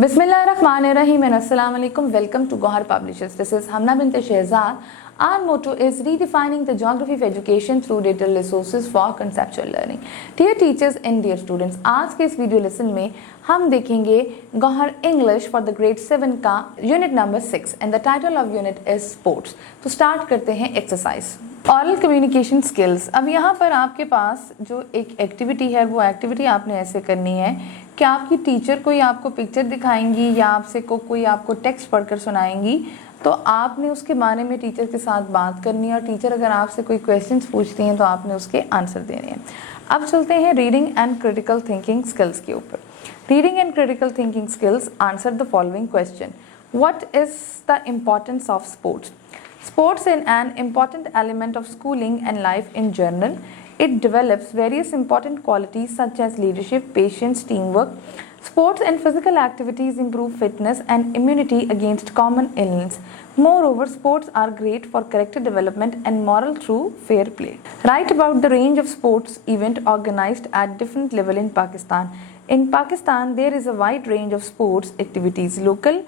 Bismillahirrahmanirrahim and Assalamu alaikum. Welcome to Gohar Publishers. This is Hamna bint Shehzad. Our motto is redefining the geography of education through digital resources for conceptual learning. Dear teachers and dear students, आज के इस video lesson में हम देखेंगे Gauhar English for the grade 7 का unit number 6 and the title of unit is sports. तो start करते हैं एक्सरसाइज ऑरल कम्युनिकेशन स्किल्स. अब यहाँ पर आपके पास जो एक एक्टिविटी है वो एक्टिविटी आपने ऐसे करनी है कि आपकी टीचर कोई आपको पिक्चर दिखाएंगी या आपसे कोई आपको टेक्स्ट पढ़कर सुनाएंगी, तो आपने उसके बारे में टीचर के साथ बात करनी है और टीचर अगर आपसे कोई क्वेश्चंस पूछती हैं तो आपने उसके आंसर देने हैं. अब चलते हैं reading and critical thinking skills के ऊपर. Reading and critical thinking skills. Answer the following question. What is the importance of sports? Sports is an important element of schooling and life in general. It develops various important qualities such as leadership, patience, teamwork. Sports and physical activities improve fitness and immunity against common illness. Moreover, sports are great for character development and moral through fair play. Write about the range of sports events organized at different levels in Pakistan. In Pakistan, there is a wide range of sports activities, local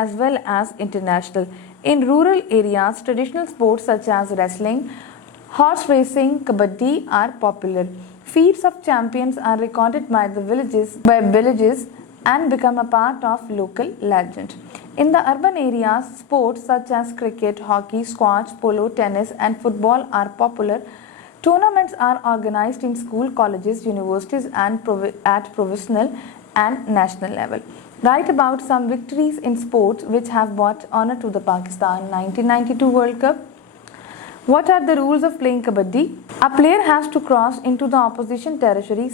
as well as international. In rural areas, traditional sports such as wrestling, horse racing, kabaddi are popular. Feats of champions are recorded by villages and become a part of local legend. In the urban areas, sports such as cricket, hockey, squash, polo, tennis and football are popular. Tournaments are organized in school, colleges, universities and at professional and national level. Write about some victories in sports which have brought honor to the Pakistan 1992 World Cup. What are the rules of playing kabaddi? A player has to cross into the opposition territory,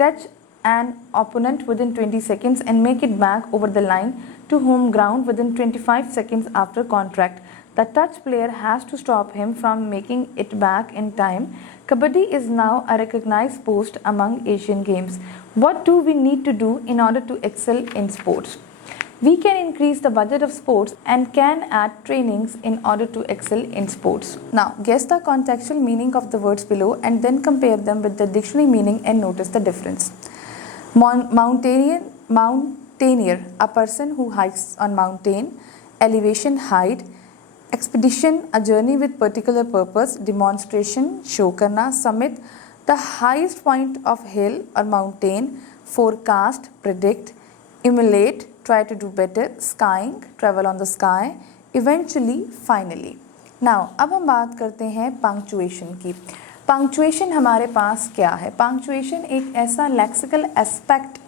touch an opponent within 20 seconds and make it back over the line to home ground within 25 seconds after contact. The touch player has to stop him from making it back in time. Kabaddi is now a recognized sport among Asian Games. What do we need to do in order to excel in sports? We can increase the budget of sports and can add trainings in order to excel in sports. Now, guess the contextual meaning of the words below and then compare them with the dictionary meaning and notice the difference. Mountaineer, a person who hikes on mountain. Elevation, height. Expedition, a journey with particular purpose. Demonstration, show karna. Summit, the highest point of hill or mountain. Forecast, predict. Emulate, try to do better. Skying, travel on the sky. Eventually, finally. Now, अब हम बात करते हैं punctuation की. Punctuation हमारे पास क्या है? Punctuation एक ऐसा लेक्सिकल एस्पेक्ट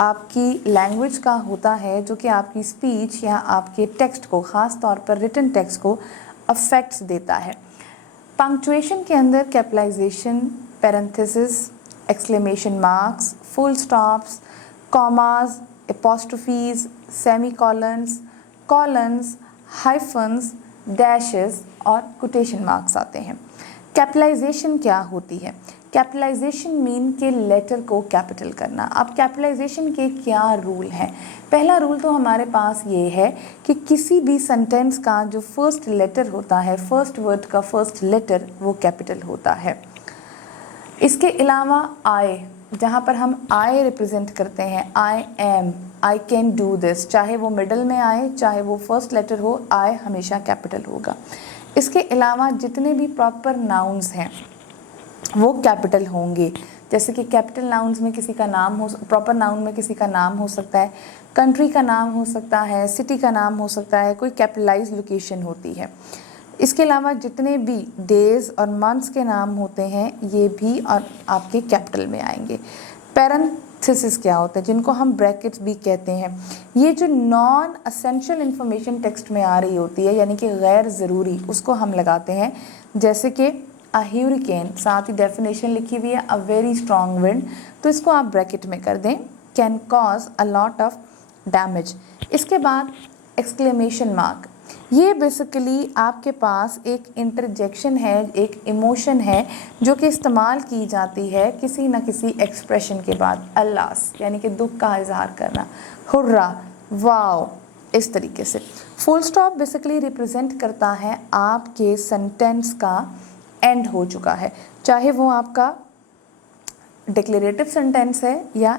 आपकी लैंग्वेज का होता है जो कि आपकी स्पीच या आपके टेक्स्ट को, ख़ास तौर पर रिटन टेक्स्ट को अफेक्ट्स देता है. पंक्चुएशन के अंदर capitalisation, parenthesis, exclamation marks, full stops, commas, apostrophes, semicolons, colons, hyphens, dashes और कोटेशन मार्क्स आते हैं. कैपिटलाइजेशन क्या होती है? कैपिटलाइजेशन मीन के लेटर को कैपिटल करना. अब कैपिटलाइजेशन के क्या रूल हैं? पहला रूल तो हमारे पास ये है कि किसी भी सेंटेंस का जो फर्स्ट लेटर होता है, फर्स्ट वर्ड का फर्स्ट लेटर, वो कैपिटल होता है. इसके अलावा आई, जहाँ पर हम आई रिप्रेजेंट करते हैं, I am, I can do this, चाहे वो मिडल में आए चाहे वो फर्स्ट लेटर हो, आई हमेशा कैपिटल होगा. इसके अलावा जितने भी प्रॉपर नाउन्स हैं वो कैपिटल होंगे. जैसे कि कैपिटल नाउन्स में किसी का नाम हो, प्रॉपर नाउन में किसी का नाम हो सकता है, कंट्री का नाम हो सकता है, सिटी का नाम हो सकता है, कोई कैपिटलाइज लोकेशन होती है. इसके अलावा जितने भी डेज और मंथ्स के नाम होते हैं ये भी और आपके कैपिटल में आएंगे. पैरेंथेसिस क्या होता है, जिनको हम ब्रैकेट्स भी कहते हैं, ये जो नॉन असेंशियल इन्फॉर्मेशन टेक्स्ट में आ रही होती है, यानी कि गैर ज़रूरी, उसको हम लगाते हैं. जैसे कि अ ह्यूरिकेन, साथ ही डेफिनेशन लिखी हुई है, अ वेरी स्ट्रॉन्ग विंड, तो इसको आप ब्रैकेट में कर दें. Can cause a lot of damage. इसके बाद एक्सक्लेमेशन मार्क, ये बेसिकली आपके पास एक इंटरजेक्शन है, एक इमोशन है जो कि इस्तेमाल की जाती है किसी न किसी एक्सप्रेशन के बाद. अल्लास यानी कि दुख का इजहार करना, हुर्रा, वाओ, इस तरीके से. फुल स्टॉप बेसिकली रिप्रेजेंट करता है आपके सेंटेंस का एंड हो चुका है, चाहे वो आपका डिक्लेरेटिव सेंटेंस है या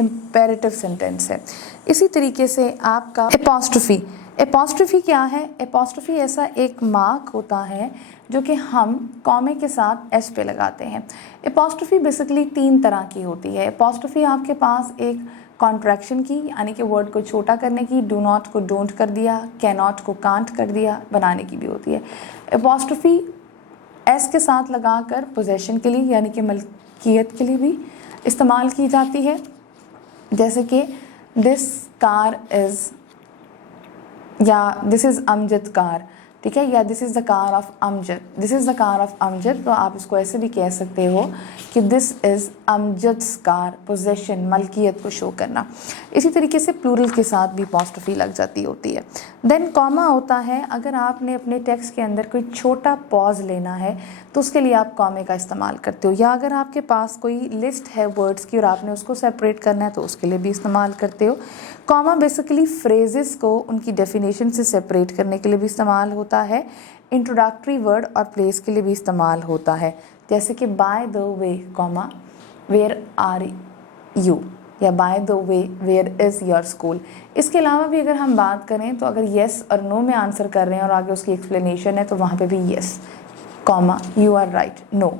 इम्पेरेटिव सेंटेंस है। इसी तरीके से आपका एपॉस्ट्रोफी, एपॉस्ट्रोफी क्या है? एपॉस्ट्रोफी ऐसा एक मार्क होता है जो कि हम कॉमे के साथ एस पे लगाते हैं। एपॉस्ट्रोफी बेसिकली 3 तरह की होती है। एपॉस्ट्रोफी आपके पास एक कॉन्ट्रैक्शन की, यानी कि वर्ड को छोटा करने की, डू नॉट को डोंट कर दिया, कैन नॉट को कांट कर दिया, बनाने की भी होती है। एपॉस्ट्रोफी एस के साथ लगाकर पोजेशन के लिए यानी कि मलकियत के लिए भी इस्तेमाल की जाती है, जैसे कि दिस कार इज़, या दिस इज़ अमजद कार, ठीक है, या this is the car of Amjad, this is the car of Amjad. तो आप इसको ऐसे भी कह सकते हो कि दिस इज़ अमजद्स कार, पोजेशन, मलकियत को शो करना। इसी तरीके से प्लूरल के साथ भी अपॉस्ट्रोफी लग जाती होती है। देन कॉमा होता है, अगर आपने अपने टेक्स्ट के अंदर कोई छोटा पॉज लेना है तो उसके लिए आप कॉमे का इस्तेमाल करते हो, या अगर आपके पास कोई लिस्ट है वर्ड्स की और आपने उसको सेपरेट करना है तो उसके लिए भी इस्तेमाल करते हो। कॉमा बेसिकली फ्रेजेस को उनकी डेफिनेशन से सेपरेट करने के लिए भी इस्तेमाल होता है, इंट्रोडक्टरी वर्ड और प्लेस के लिए भी इस्तेमाल होता है, जैसे कि by the way comma where are you, या by the way where is your school. इसके अलावा भी अगर हम बात करें तो अगर येस और नो में आंसर कर रहे हैं और आगे उसकी एक्सप्लेनेशन है तो वहाँ पे भी yes comma you are right, no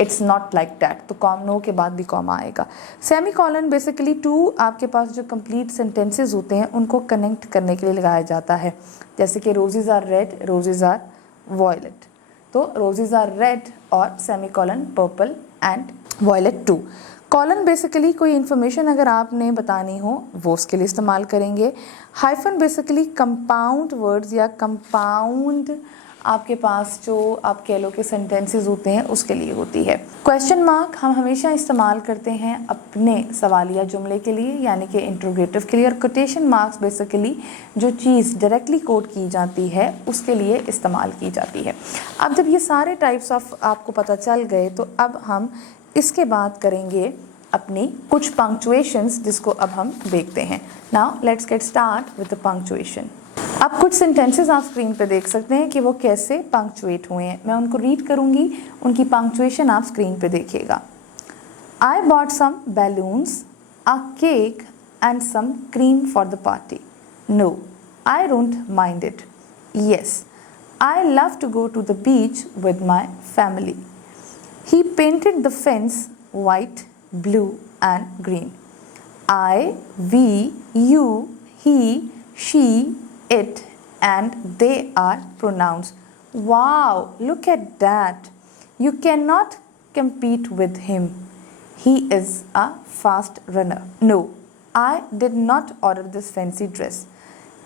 it's not like that, तो कॉम नो के बाद भी कॉमा आएगा। सेमी कॉलन बेसिकली टू आपके पास जो कंप्लीट सेंटेंसेस होते हैं उनको कनेक्ट करने के लिए लगाया जाता है, जैसे कि roses are red, roses are violet, तो रोजेज आर रेड और semicolon purple and violet too. Colon basically कोई इन्फॉर्मेशन अगर आपने बतानी हो वो उसके लिए इस्तेमाल करेंगे। हाइफन बेसिकली कंपाउंड वर्ड्स या कंपाउंड आपके पास जो आप कह लो कि सेंटेंसेस होते हैं उसके लिए होती है। क्वेश्चन मार्क हम हमेशा इस्तेमाल करते हैं अपने सवालिया जुमले के लिए यानी कि इंट्रोगेटिव के लिए, और कोटेशन मार्क्स बेसिकली जो चीज़ डायरेक्टली कोट की जाती है उसके लिए इस्तेमाल की जाती है। अब जब ये सारे टाइप्स ऑफ आपको पता चल गए तो अब हम इसके बाद करेंगे अपनी कुछ पंक्चुएशंस जिसको अब हम देखते हैं। Now let's get start with the punctuation. अब कुछ सेंटेंसेस आप स्क्रीन पे देख सकते हैं कि वो कैसे पंक्चुएट हुए हैं। मैं उनको रीड करूंगी, उनकी पंक्चुएशन आप स्क्रीन पे देखिएगा। I bought some balloons, a cake and some cream for the party. No, I don't mind it. Yes, I love to go to the beach with my family. He painted the fence white, blue and green. I, we, you, he, she, it and they are pronouns. Wow, look at that. You cannot compete with him. He is a fast runner. No, I did not order this fancy dress.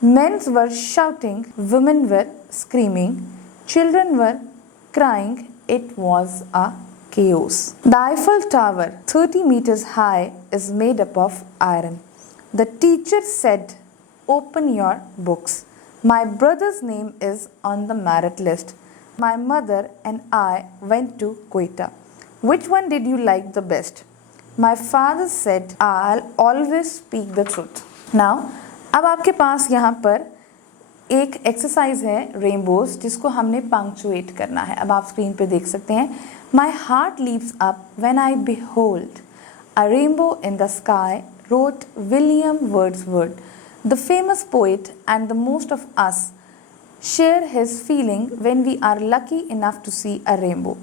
Men were shouting, women were screaming, children were crying. It was a chaos. The Eiffel Tower, 30 meters high, is made up of iron. The teacher said, open your books. My brother's name is on the merit list. My mother and I went to Quetta. Which one did you like the best? My father said, I'll always speak the truth. Now, अब आपके पास यहाँ पर एक exercise है rainbows जिसको हमने punctuate करना है। अब आप स्क्रीन पे देख सकते हैं। My heart leaps up when I behold a rainbow in the sky, wrote William Wordsworth, the famous poet, and the most of us share his feeling when we are lucky enough to see a rainbow.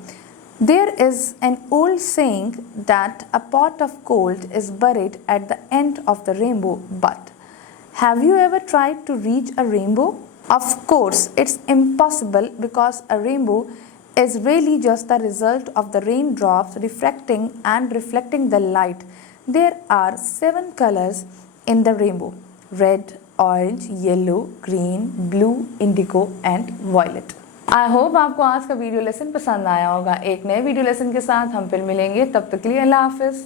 There is an old saying that a pot of gold is buried at the end of the rainbow, but have you ever tried to reach a rainbow? Of course, it's impossible because a rainbow is really just the result of the raindrops reflecting the light. There are 7 colors in the rainbow: red, orange, yellow, green, blue, indigo and violet. I hope आपको आज का video lesson पसंद आया होगा। एक नए video lesson के साथ हम फिर मिलेंगे, तब तक के लिए अल्लाह हाफिज़।